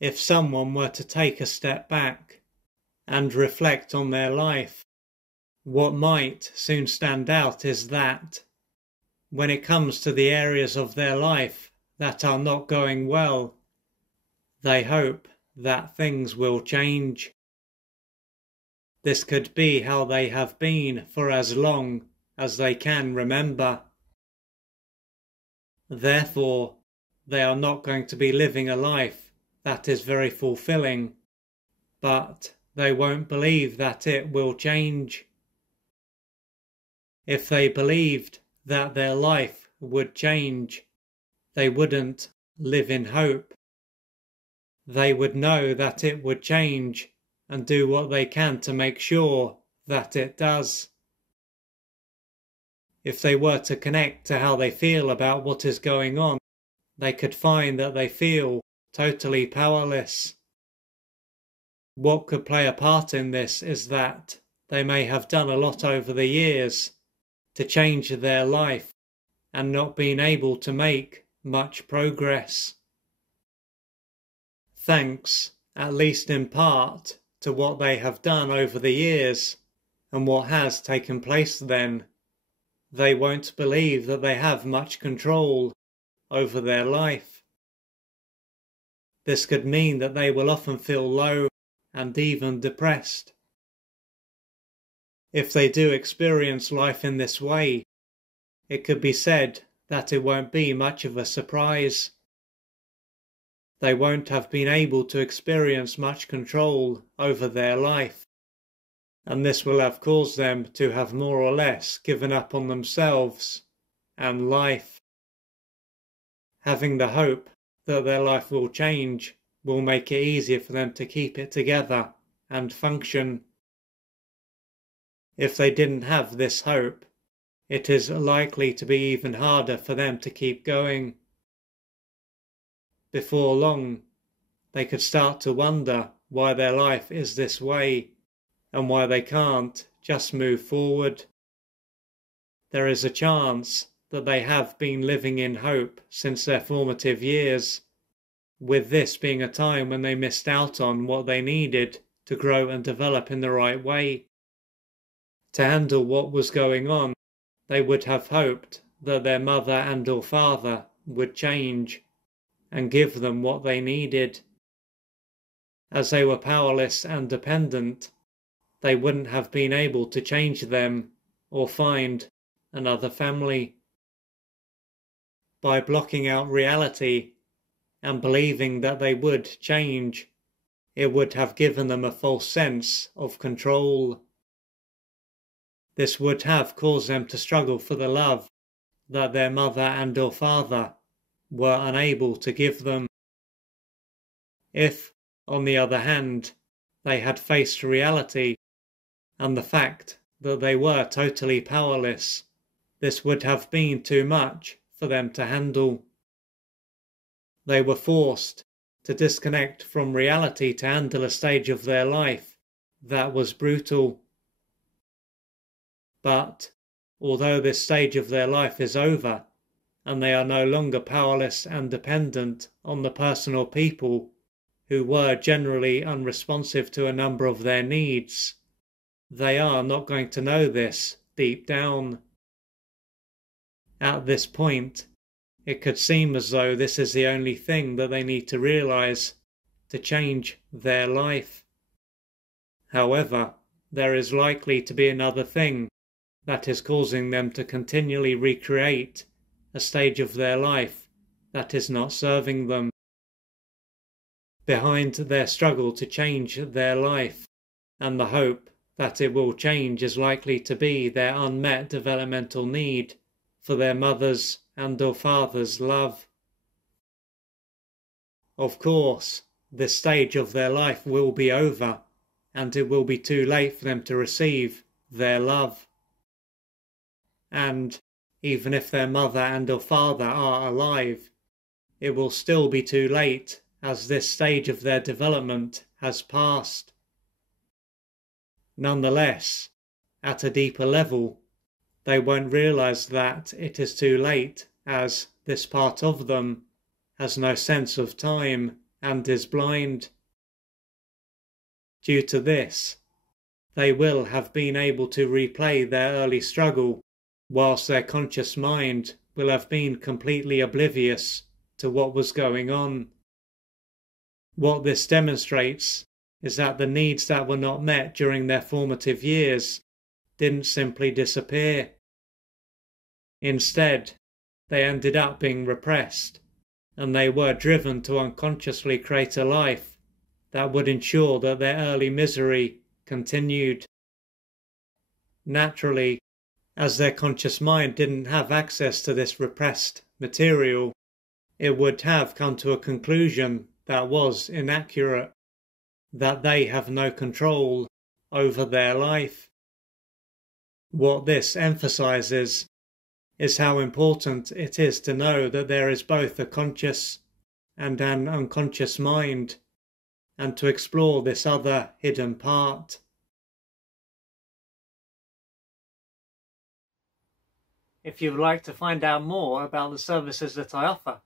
If someone were to take a step back and reflect on their life, what might soon stand out is that when it comes to the areas of their life that are not going well, they hope that things will change. This could be how they have been for as long as they can remember. Therefore, they are not going to be living a life that is very fulfilling, but they won't believe that it will change. If they believed that their life would change, they wouldn't live in hope. They would know that it would change and do what they can to make sure that it does. If they were to connect to how they feel about what is going on, they could find that they feel totally powerless. What could play a part in this is that they may have done a lot over the years to change their life and not been able to make much progress. Thanks, at least in part, to what they have done over the years and what has taken place then, they won't believe that they have much control over their life. This could mean that they will often feel low and even depressed. If they do experience life in this way, it could be said that it won't be much of a surprise. They won't have been able to experience much control over their life, and this will have caused them to have more or less given up on themselves and life. Having the hope that their life will change will make it easier for them to keep it together and function. If they didn't have this hope, it is likely to be even harder for them to keep going. Before long, they could start to wonder why their life is this way and why they can't just move forward. There is a chance that they have been living in hope since their formative years, with this being a time when they missed out on what they needed to grow and develop in the right way. To handle what was going on, they would have hoped that their mother and or father would change and give them what they needed. As they were powerless and dependent, they wouldn't have been able to change them or find another family. By blocking out reality and believing that they would change, it would have given them a false sense of control. This would have caused them to struggle for the love that their mother and or father were unable to give them. If, on the other hand, they had faced reality and the fact that they were totally powerless, this would have been too much for them to handle. They were forced to disconnect from reality to handle a stage of their life that was brutal. But, although this stage of their life is over, and they are no longer powerless and dependent on the person or people who were generally unresponsive to a number of their needs, they are not going to know this deep down. At this point, it could seem as though this is the only thing that they need to realize to change their life. However, there is likely to be another thing that is causing them to continually recreate a stage of their life that is not serving them. Behind their struggle to change their life and the hope that it will change is likely to be their unmet developmental need for their mother's and or father's love. Of course, this stage of their life will be over, and it will be too late for them to receive their love. And even if their mother and or father are alive, it will still be too late, as this stage of their development has passed. Nonetheless, at a deeper level, they won't realize that it is too late, as this part of them has no sense of time and is blind. Due to this, they will have been able to replay their early struggle, whilst their conscious mind will have been completely oblivious to what was going on. What this demonstrates is that the needs that were not met during their formative years didn't simply disappear. Instead, they ended up being repressed, and they were driven to unconsciously create a life that would ensure that their early misery continued. Naturally, as their conscious mind didn't have access to this repressed material, it would have come to a conclusion that was inaccurate, that they have no control over their life. What this emphasizes is how important it is to know that there is both a conscious and an unconscious mind, and to explore this other hidden part. If you would like to find out more about the services that I offer,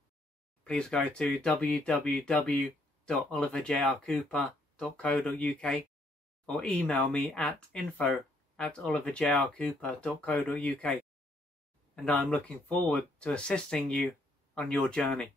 please go to www.oliverjrcooper.co.uk or email me at info@oliverjrcooper.co.uk, and I'm looking forward to assisting you on your journey.